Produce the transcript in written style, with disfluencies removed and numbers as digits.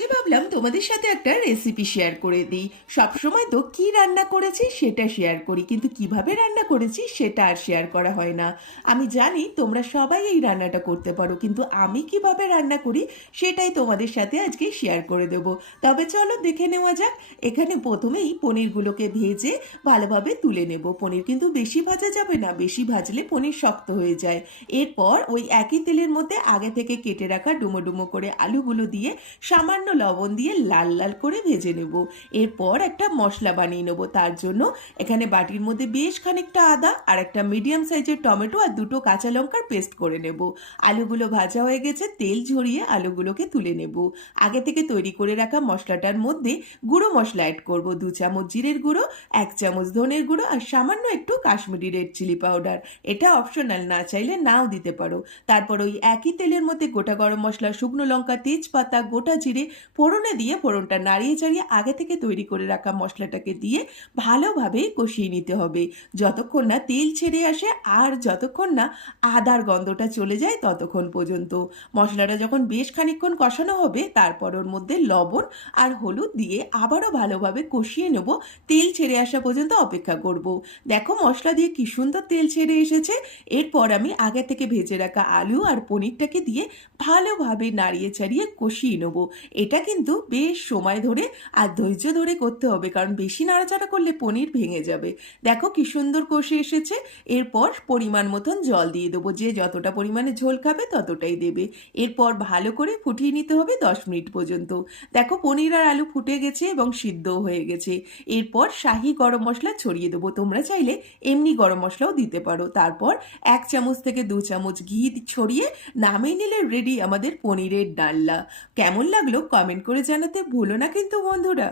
আজকে ভাবলাম তোমাদের সাথে একটা রেসিপি শেয়ার করে দিই। সবসময় তো কি রান্না করেছি সেটা শেয়ার করি, কিন্তু কিভাবে রান্না করেছি সেটা আর শেয়ার করা হয় না। আমি জানি তোমরা সবাই এই রান্নাটা করতে পারো, কিন্তু আমি কিভাবে রান্না করি সেটাই তোমাদের সাথে আজকে শেয়ার করে দেব। তবে চলো দেখে নেওয়া যাক। এখানে প্রথমেই পনিরগুলোকে ভেজে ভালোভাবে তুলে নেব। পনির কিন্তু বেশি ভাজা যাবে না, বেশি ভাজলে পনির শক্ত হয়ে যায়। এরপর ওই একই তেলের মধ্যে আগে থেকে কেটে রাখা ডুমো ডুমো করে আলুগুলো দিয়ে সামান্য লবণ দিয়ে লাল লাল করে ভেজে নেব। এরপর একটা মশলা বানিয়ে নেব। তার জন্য এখানে বাটির মধ্যে বেশ খানিকটা আদা আর একটা মিডিয়াম সাইজের টমেটো আর দুটো কাঁচা লঙ্কার পেস্ট করে নেব। আলুগুলো ভাজা হয়ে গেছে, তেল ঝরিয়ে আলুগুলোকে তুলে নেব। আগে থেকে তৈরি করে রাখা মশলাটার মধ্যে গুঁড়ো মশলা অ্যাড করব। 2 চামচ জিরের গুঁড়ো, 1 চামচ ধনের গুঁড়ো আর সামান্য একটু কাশ্মীরি রেড চিলি পাউডার। এটা অপশনাল, না চাইলে নাও দিতে পারো। তারপর ওই একই তেলের মধ্যে গোটা গরম মশলা, শুকনো লঙ্কা, তেজপাতা, গোটা জিরে ফোড়নে দিয়ে ফোড়নটা নাড়িয়ে চাড়িয়ে আগে থেকে তৈরি করে রাখা মশলাটাকে দিয়ে ভালোভাবে কষিয়ে নিতে হবে, যতক্ষণ না তেল ছেড়ে আসে আর যতক্ষণ না আদার গন্ধটা চলে যায় ততক্ষণ পর্যন্ত। মশলাটা যখন বেশ খানিকক্ষণ কষানো হবে, তারপর ওর মধ্যে লবণ আর হলুদ দিয়ে আবারও ভালোভাবে কষিয়ে নেব। তেল ছেড়ে আসা পর্যন্ত অপেক্ষা করব। দেখো মশলা দিয়ে কি সুন্দর তেল ছেড়ে এসেছে। এরপর আমি আগে থেকে ভেজে রাখা আলু আর পনিরটাকে দিয়ে ভালোভাবে নাড়িয়ে চাড়িয়ে কষিয়ে নেব। এটা কিন্তু বেশ সময় ধরে আর ধৈর্য ধরে করতে হবে, কারণ বেশি নাড়াচাড়া করলে পনির ভেঙে যাবে। দেখো কি সুন্দর কষে এসেছে। এরপর পরিমাণ মতন জল দিয়ে দেবো, যে যতটা পরিমাণে ঝোল খাবে ততটাই দেবে। এরপর ভালো করে ফুটিয়ে নিতে হবে 10 মিনিট পর্যন্ত। দেখো পনির আর আলু ফুটে গেছে এবং সিদ্ধও হয়ে গেছে। এরপর শাহি গরম মশলা ছড়িয়ে দেবো। তোমরা চাইলে এমনি গরম মশলাও দিতে পারো। তারপর 1 চামচ থেকে 2 চামচ ঘি ছড়িয়ে নামিয়ে নিলে রেডি আমাদের পনিরের ডালনা। কেমন লাগলো কমেন্ট করে জানাতে ভুলো না কিন্তু বন্ধুরা।